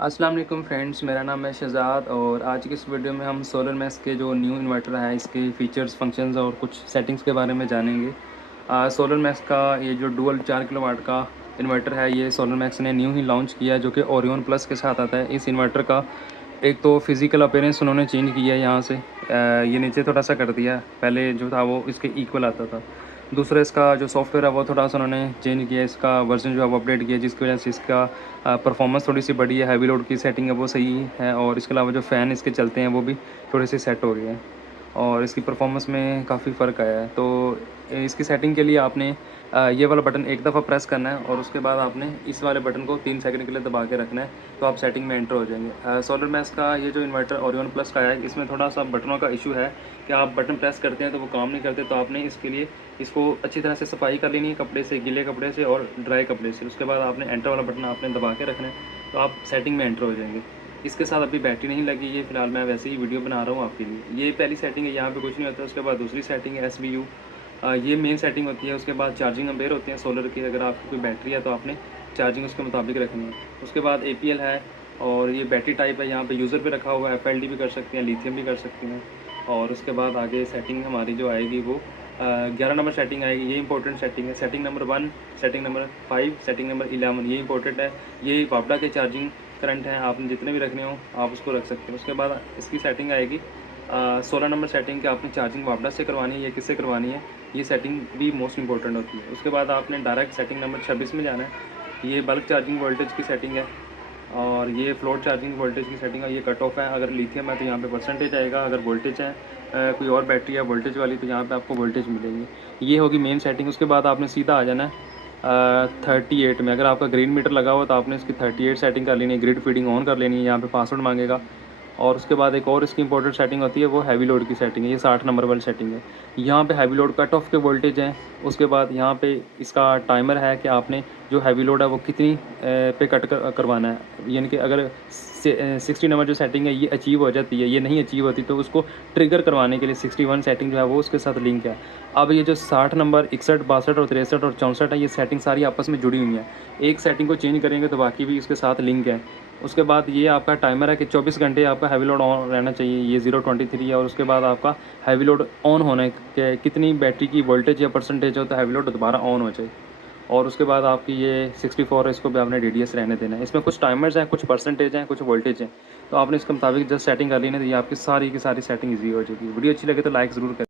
अस्सलाम वालेकुम फ्रेंड्स, मेरा नाम है शहज़ाद और आज की इस वीडियो में हम सोलर मैक्स के जो न्यू इन्वर्टर है इसके फीचर्स, फंक्शंस और कुछ सेटिंग्स के बारे में जानेंगे। सोलर मैक्स का ये जो डुअल 4 किलोवाट का इन्वर्टर है, ये सोलर मैक्स ने न्यू ही लॉन्च किया है, जो कि ओरियन प्लस के साथ आता है। इस इन्वर्टर का एक तो फिज़िकल अपीयरेंस उन्होंने चेंज किया है यहाँ से, ये नीचे थोड़ा सा कर दिया है, पहले जो था वो इसके इक्वल आता था। दूसरा, इसका जो सॉफ्टवेयर है वो थोड़ा सा उन्होंने चेंज किया है, इसका वर्जन जो है वो अपडेट किया है, जिसकी वजह से इसका परफॉर्मेंस थोड़ी सी बढ़ी है। हैवी लोड की सेटिंग है वो सही है और इसके अलावा जो फ़ैन इसके चलते हैं वो भी थोड़े से सेट हो गए हैं और इसकी परफॉर्मेंस में काफ़ी फ़र्क आया है। तो इसकी सेटिंग के लिए आपने ये वाला बटन एक दफ़ा प्रेस करना है और उसके बाद आपने इस वाले बटन को 3 सेकंड के लिए दबा के रखना है, तो आप सेटिंग में एंटर हो जाएंगे। सोलर मैक्स का ये जो इन्वर्टर ओरियन प्लस का है, इसमें थोड़ा सा बटनों का इशू है कि आप बटन प्रेस करते हैं तो वो काम नहीं करते। तो आपने इसके लिए इसको अच्छी तरह से सफाई कर लेनी है कपड़े से, गीले कपड़े से और ड्राई कपड़े से। उसके बाद आपने एंटर वाला बटन आपने दबा के रखना है, तो आप सेटिंग में एंटर हो जाएंगे। इसके साथ अभी बैटरी नहीं लगी, ये फिलहाल मैं वैसे ही वीडियो बना रहा हूँ आपके लिए। ये पहली सेटिंग है, यहाँ पे कुछ नहीं होता। उसके बाद दूसरी सेटिंग है SBU, ये मेन सेटिंग होती है। उसके बाद चार्जिंग अम्पेयर होते हैं सोलर की, अगर आपकी कोई बैटरी है तो आपने चार्जिंग उसके मुताबिक रखनी है। उसके बाद APL है और ये बैटरी टाइप है, यहाँ पे यूज़र पे रखा हुआ है। FLD भी कर सकते हैं, लिथियम भी कर सकते हैं। और उसके बाद आगे सेटिंग हमारी जो आएगी वो 11 नंबर सेटिंग आएगी। ये इंपॉर्टेंट सेटिंग है। Setting number 1, setting number 5, setting number 11, ये इंपॉर्टेंट है। ये वापडा के चार्जिंग करंट हैं, आपने जितने भी रखने हो आप उसको रख सकते हैं। उसके बाद इसकी सेटिंग आएगी 16 नंबर सेटिंग कि आपने चार्जिंग वापडा से करवानी है या किससे करवानी है, ये सेटिंग भी मोस्ट इंपॉर्टेंट होती है। उसके बाद आपने डायरेक्ट सेटिंग नंबर 26 में जाना है। ये बल्क चार्जिंग वोल्टेज की सेटिंग है और ये फ्लोट चार्जिंग वोल्टेज की सेटिंग है। ये कट ऑफ है, अगर लिथियम है तो यहाँ पे परसेंटेज आएगा, अगर वोल्टेज है कोई और बैटरी है वोल्टेज वाली तो यहाँ पे आपको वोल्टेज मिलेंगी। ये होगी मेन सेटिंग। उसके बाद आपने सीधा आ जाना है 38 में। अगर आपका ग्रीन मीटर लगा हुआ तो आपने इसकी 38 सेटिंग कर लेनी है, ग्रिड फीडिंग ऑन कर लेनी है। यहाँ पे पासवर्ड मांगेगा और उसके बाद एक और इसकी इंपॉर्टेंट सेटिंग होती है, वो हैवी लोड की सेटिंग है। ये 60 नंबर वाली सेटिंग है। यहाँ पे हैवी लोड कट ऑफ के वोल्टेज हैं। उसके बाद यहाँ पे इसका टाइमर है कि आपने जो हैवी लोड है वो कितनी पे कट करवाना है, यानी कि अगर 60 नंबर जो सेटिंग है ये अचीव हो जाती है, ये नहीं अचीव होती, तो उसको ट्रिगर करवाने के लिए 61 सेटिंग जो है वो उसके साथ लिंक है। अब ये जो 60 नंबर, 61, 62 और 63 और 64 है, ये सेटिंग सारी आपस में जुड़ी हुई हैं। एक सेटिंग को चेंज करेंगे तो बाकी भी उसके साथ लिंक है। उसके बाद ये आपका टाइमर है कि 24 घंटे आपका हैवी लोड ऑन रहना चाहिए, ये 023 है। और उसके बाद आपका हैवी लोड ऑन होना है कि कितनी बैटरी की वोल्टेज या परसेंटेज हो तो हैवी लोड दोबारा ऑन हो जाए। और उसके बाद आपकी ये 64 है, इसको भी आपने DDS रहने देना है। इसमें कुछ टाइमर्स हैं, कुछ परसेंटेज हैं, कुछ वोल्टेज हैं, तो आपने इसके मुताबिक जस्ट सेटिंग कर ली ना, तो ये आपकी सारी की सारी सेटिंग ईजी हो जाएगी। वीडियो अच्छी लगे तो लाइक ज़रूर करें।